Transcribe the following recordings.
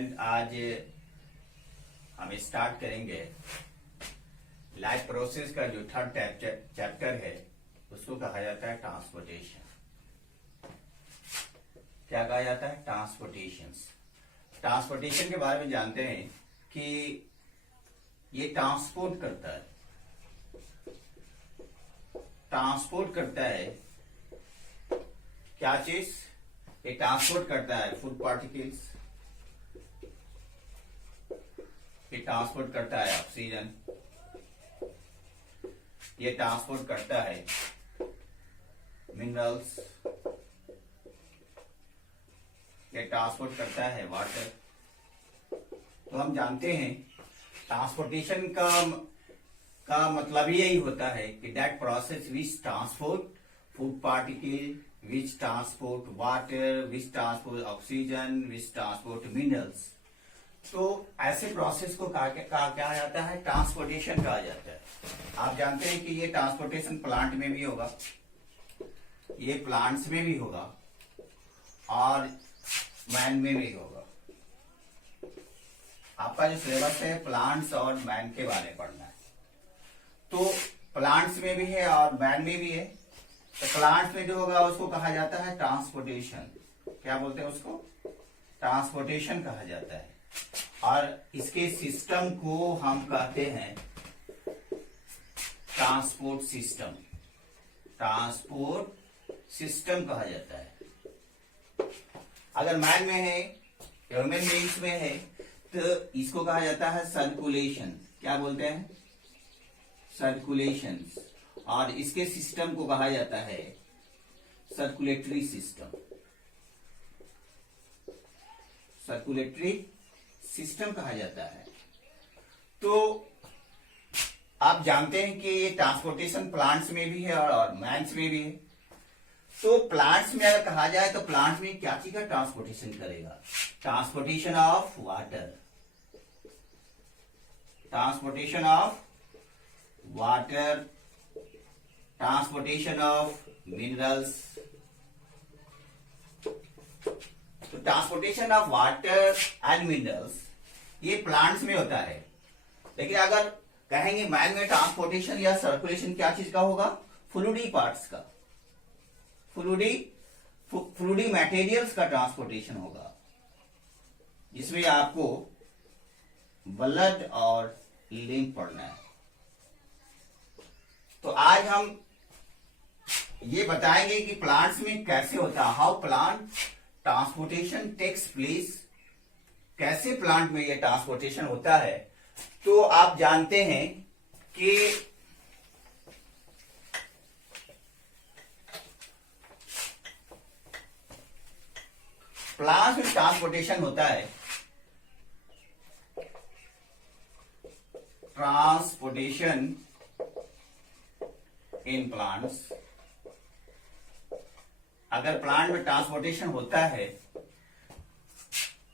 Student, आज हम start करेंगे लाइफ प्रोसेस का जो थर्ड चैप्टर है, उसको कहा जाता है ट्रांसपोर्टेशन। क्या कहा जाता है? ट्रांसपोर्टेशन। ट्रांसपोर्टेशन के बारे में जानते हैं कि ये ट्रांसपोर्ट करता है। ट्रांसपोर्ट करता है क्या चीज? ये ट्रांसपोर्ट करता है फूड पार्टिकल्स, ये ट्रांसपोर्ट करता है ऑक्सीजन, ये ट्रांसपोर्ट करता है मिनरल्स, ये ट्रांसपोर्ट करता है वाटर। तो हम जानते हैं ट्रांसपोर्टेशन का मतलब यही होता है कि that process which transport food particle, which transport water, which transport oxygen, which transport minerals. तो ऐसे प्रोसेस को क्या जाता है? ट्रांसपोर्टेशन कहा जाता है। आप जानते हैं कि ये ट्रांसपोर्टेशन प्लांट में भी होगा, ये प्लांट्स में भी होगा और मैन में भी होगा। आपका जो सिलेबस है प्लांट्स और मैन के बारे में पढ़ना है। तो प्लांट्स में भी है और मैन में भी है। तो प्लांट्स में जो होगा उसको कहा जाता है ट्रांसपोर्टेशन। क्या बोलते हैं उसको? ट्रांसपोर्टेशन कहा जाता है। और इसके सिस्टम को हम कहते हैं ट्रांसपोर्ट सिस्टम। ट्रांसपोर्ट सिस्टम कहा जाता है। अगर मैन में है, ह्यूमन बीइंग्स में है, तो इसको कहा जाता है सर्कुलेशन। क्या बोलते हैं? सर्कुलेशन। और इसके सिस्टम को कहा जाता है सर्कुलेटरी सिस्टम। सर्कुलेटरी सिस्टम कहा जाता है। तो आप जानते हैं कि ये ट्रांसपोर्टेशन प्लांट्स में भी है और मैन्स में भी है। तो प्लांट्स में अगर कहा जाए तो प्लांट में क्या चीज का ट्रांसपोर्टेशन करेगा? Transportation of water, transportation of water, transportation of minerals. तो transportation of water and minerals ये प्लांट्स में होता है। लेकिन अगर कहेंगे मैन में ट्रांसपोर्टेशन या सर्कुलेशन क्या चीज का होगा? फ्लूइडी पार्ट्स का, फ्लूइडी मटेरियल्स का ट्रांसपोर्टेशन होगा, जिसमें आपको ब्लड और लिंक पढ़ना है। तो आज हम ये बताएंगे कि प्लांट्स में कैसे होता है, how plant transportation takes place. कैसे प्लांट में ये ट्रांसपोर्टेशन होता है? तो आप जानते हैं कि प्लांट्स में ट्रांसपोर्टेशन होता है, ट्रांसपोर्टेशन इन प्लांट्स। अगर प्लांट में ट्रांसपोर्टेशन होता है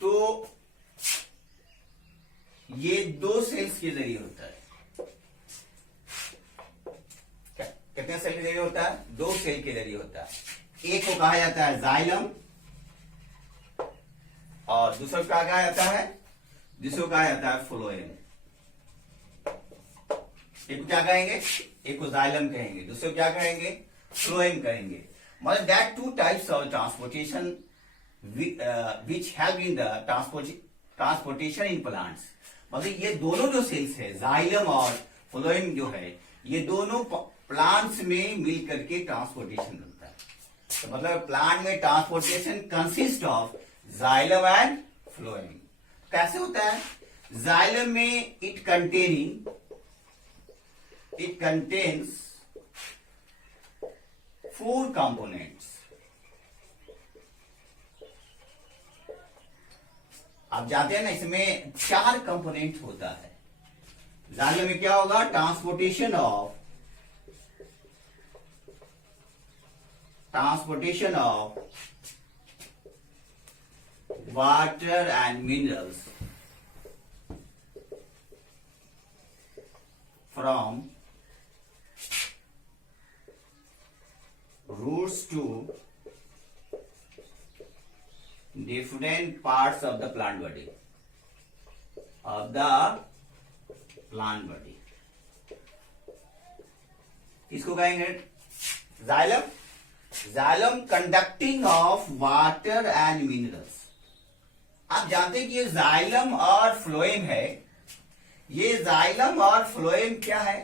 तो ये दो सेल्स के जरिए होता है। कितने सेल के जरिए होता है? दो सेल के जरिए होता है। एक को कहा जाता है जाइलम और दूसरा को कहा जाता है, दूसरे को कहा जाता है फ्लोएम। एक को क्या कहेंगे? एक को जाइलम कहेंगे, दूसरे को क्या कहेंगे? फ्लोएम कहेंगे। मतलब that two types of transportation which help in the transportation in plants. मतलब ये दोनों जो सेल्स है, जाइलम और फ्लोएम जो है, ये दोनों प्लांट्स में मिल करके ट्रांसपोर्टेशन करता है। तो मतलब प्लांट में transportation consist of xylem and phloem. कैसे होता है? जाइलम में इट कंटेन्स 4 कंपोनेंट्स। आप जानते हैं ना, इसमें 4 कंपोनेंट होता है। जाइलम में क्या होगा? Transportation of water and minerals from roots to different parts of the plant body. of the plant body. किसको कहेंगे? Xylem. Xylem conducting of water and minerals. आप जानते हैं कि ये जाइलम और फ्लोएम है. ये जाइलम और फ्लोएम क्या है?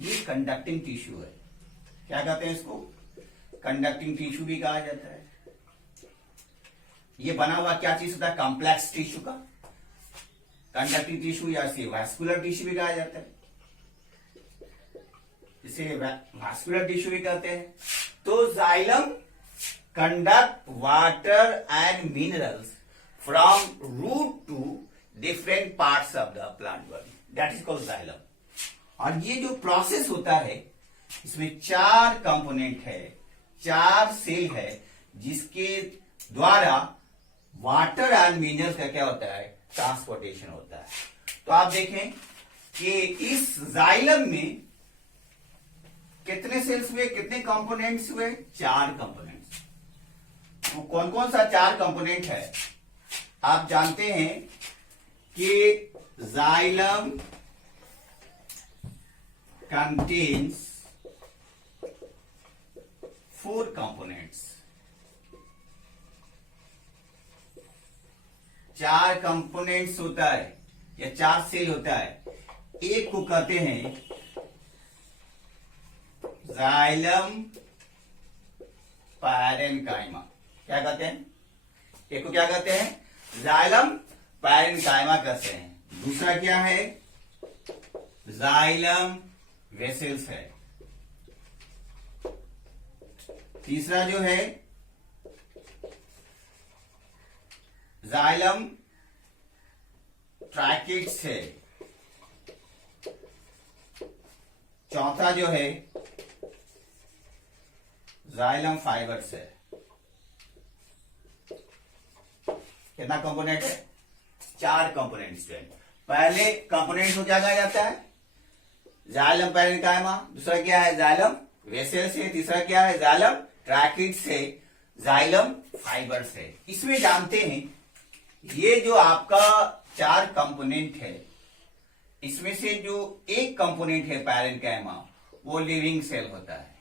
ये कंडक्टिंग टिश्यू है. क्या कहते हैं इसको? कंडक्टिंग टिश्यू भी कहा जाता है. ये बना हुआ क्या चीज होता है? कॉम्प्लेक्स टिश्यू का कंडक्टिंग टिश्यू या इसे वैस्कुलर टिश्यू भी कहा जाता है. इसे वैस्कुलर टिश्यू भी कहते हैं. तो xylem conduct water and minerals from root to different parts of the plant body. That is called xylem. और ये जो प्रोसेस होता है इसमें 4 कंपोनेंट है, 4 सेल है, जिसके द्वारा वाटर एंड मिनरल्स का क्या होता है? ट्रांसपोर्टेशन होता है. तो आप देखें कि इस जाइलम में कितने सेल्स हुए, कितने कंपोनेंट्स हुए? 4 कंपोनेंट्स. तो कौन कौन सा 4 कंपोनेंट है? आप जानते हैं कि जाइलम कंटेन्स 4 कंपोनेंट्स. 4 कंपोनेंट्स होता है या 4 सेल होता है. एक को कहते हैं जाइलम पैरेन्काइमा. क्या कहते हैं? एक को क्या कहते हैं? जाइलम पैरेन्काइमा कहते हैं. दूसरा क्या है? जाइलम वेसल्स है. तीसरा जो है जाइलम ट्रैकिट्स है. चौथा जो है जाइलम फाइबर्स है. कितना कंपोनेंट है? 4 कंपोनेंट्स है. पहले कंपोनेंट को क्या कहा जाता है? Xylem parenchyma. दूसरा क्या है? जाइलम वेसल्स है. तीसरा क्या है? जाइलम ट्रैकिट्स है. जाइलम फाइबर्स है. इसमें जानते हैं ये जो आपका 4 कंपोनेंट है, इसमें से जो एक कंपोनेंट है पैरेन्काइमा, वो लिविंग सेल होता है.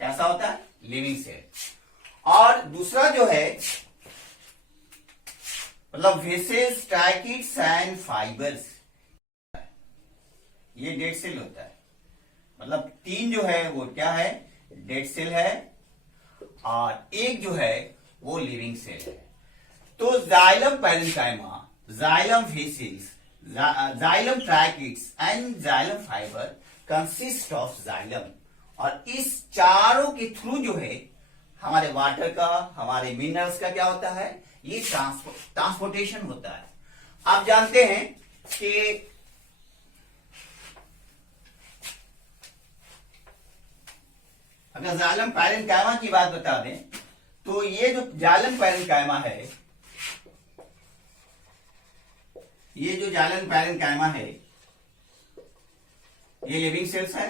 कैसा होता है? Living cell. और दूसरा जो है मतलब वेसल्स, ट्रैकिट्स एंड फाइबर्स, ये डेड सेल होता है. मतलब 3 जो है वो क्या है? डेड सेल है. और एक जो है वो लिविंग सेल है. तो xylem parenchyma, xylem vessels, xylem tracheids and xylem fibre consist of xylem. और इस चारों के थ्रू जो है हमारे वाटर का, हमारे मिनरल्स का क्या होता है? ये ट्रांसपोर्टेशन होता है. आप जानते हैं कि अगर जाइलम पैरेन्काइमा की बात बता दें तो ये जो जाइलम पैरेन्काइमा है, ये जो जाइलम पैरेन्काइमा है, ये लिविंग सेल्स है.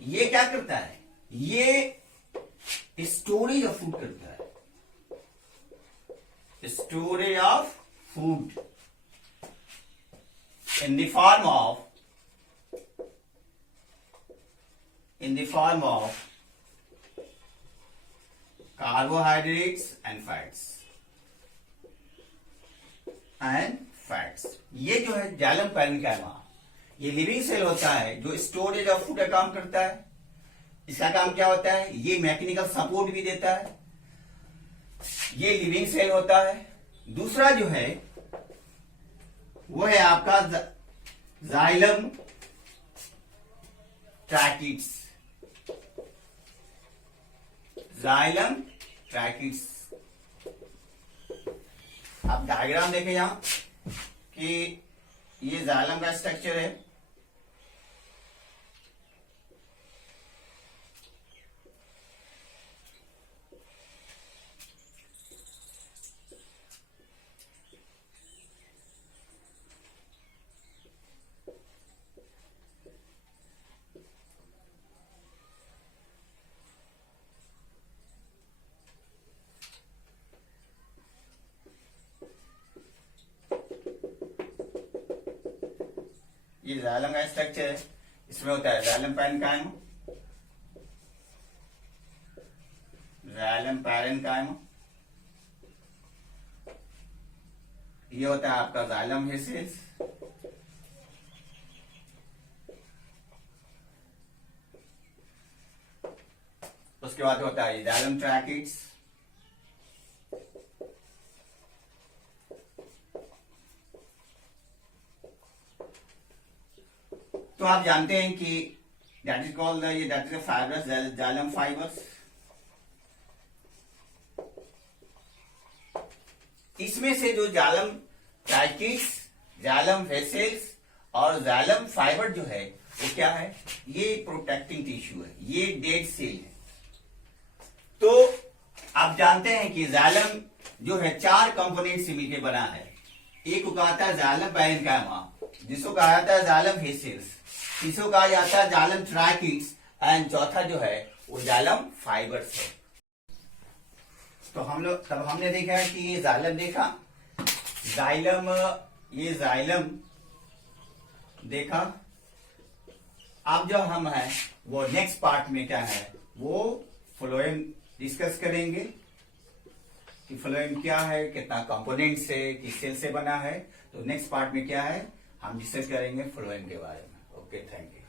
ये क्या करता है? ये स्टोरेज ऑफ फूड करता है. Storage of food in the form of carbohydrates and fats. ये जो है जाइलम पैरेन्काइमा, ये लिविंग सेल होता है जो स्टोरेज ऑफ फूड का काम करता है. इसका काम क्या होता है? ये मैकेनिकल सपोर्ट भी देता है. ये लिविंग सेल होता है. दूसरा जो है वो है आपका जाइलम ट्रैकिट्स. जाइलम ट्रैकिट्स, आप डायग्राम देखें यहां कि ये जाइलम का स्ट्रक्चर है. ये जाइलम का स्ट्रक्चर है, इसमें होता है जाइलम पैरेन्काइमा, जाइलम पैरेन्काइमा, ये होता है आपका जाइलम वेसिल्स, उसके बाद होता है जाइलम ट्रैकिड्स, तो आप जानते हैं कि that is called that is fibrous xylem fibres. इसमें से जो जाइलम ट्रैकिड्स, जाइलम वेसल्स और जाइलम फाइबर जो है वो क्या है, ये प्रोटेक्टिंग टिश्यू है, ये डेड सेल है। तो आप जानते हैं कि जाइलम जो है 4 कंपोनेंट से मिलकर बना है। एक को कहा जाता है जाइलम पैरेन्काइमा, जिसको कहा जाता है जाइलम वेसिल्स, तीसरा कहा जाता है जाइलम ट्रैकिड्स एंड चौथा जो है वो जाइलम फाइबर्स है। तो हम लोग तब हमने देखा है कि ये जाइलम देखा, जाइलम, ये जाइलम देखा। अब जो हम है वो नेक्स्ट पार्ट में क्या है वो फ्लोएम डिस्कस करेंगे कि फ्लोएम क्या है, कितना कंपोनेंट से, किस सेल से बना है। तो नेक्स्ट पार्ट में क्या है हम डिस्कस करेंगे फ्लोएम के बारे में। Okay, thank you.